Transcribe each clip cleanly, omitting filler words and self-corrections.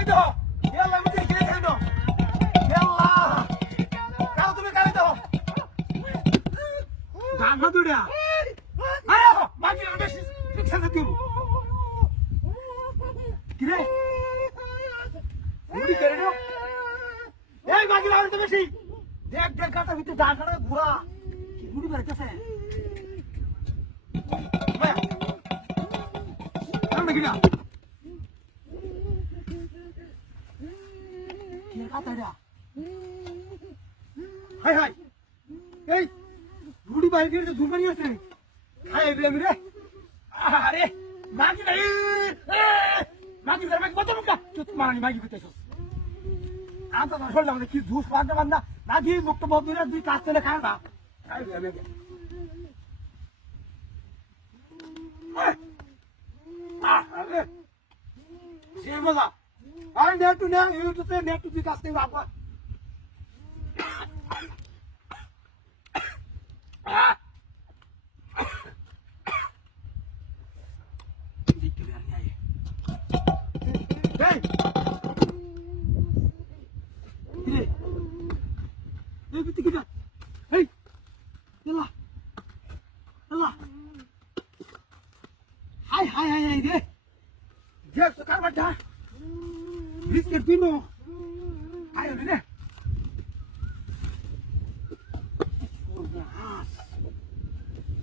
এই দেখো ইয়াল্লা আমি দেখে দেখাই দাও ইয়াল্লা কাও তুমি কাই দাও গান না দুড়া আরে বাকি আমি ফিক্সাতে দিব কি রে মুড়ি করে দাও এই বাকি লাউন তো বেশি দেখ দেখ কাটা ভিতরে দাঁড় কাটা ঘোড়া কি মুড়ি বেরতেছে ভাই আমরা কি না কি কাটা দা হাই হাই এই মুড়ি বাইরে দিয়ে দুবানি আছে হাই রে রে আরে মাগি নাই মাগি রে মাগি বতো মুকা চুত মারানি মাগি বিতেছস আন্ত না শুনলাম কি জুস বান্দা বান্দা নাগি মুক্ত বদুরা দুই কাজ চলে খায় না খাই রে আমি আরে সে মজা আরে নেট না ইউটিউবে নেট দুই কাজ নেই বাবা Biscuit pino. Ayo deh.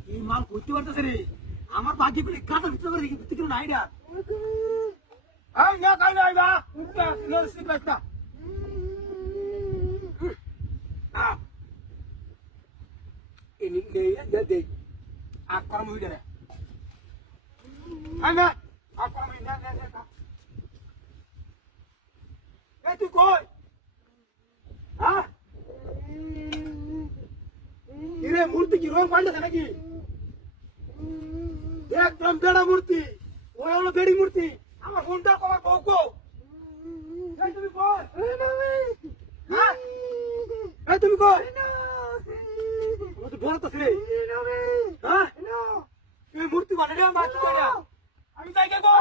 এই মাল কইতে পারতেছে রে আমার বাকি গুলি কাটা ভিতরে করে দেখি ভিতরে নাই রে আই না কাই নাই বা উঠা লো seat লাগতা ini deh deh akar mu deh ana akar mu deh তুই কই হ্যাঁ ইরে মূর্তি কি রং পাল্টেছে নাকি একদম বেড়া মূর্তি ওই হলো বেড়ি মূর্তি আমার ফোনটা কমার বউ কো এই তুমি কই হ্যাঁ এই তুমি কই ও তো বলতো রে হ্যাঁ এই মূর্তি বানালে আমার কি করে আমি যাই কে গো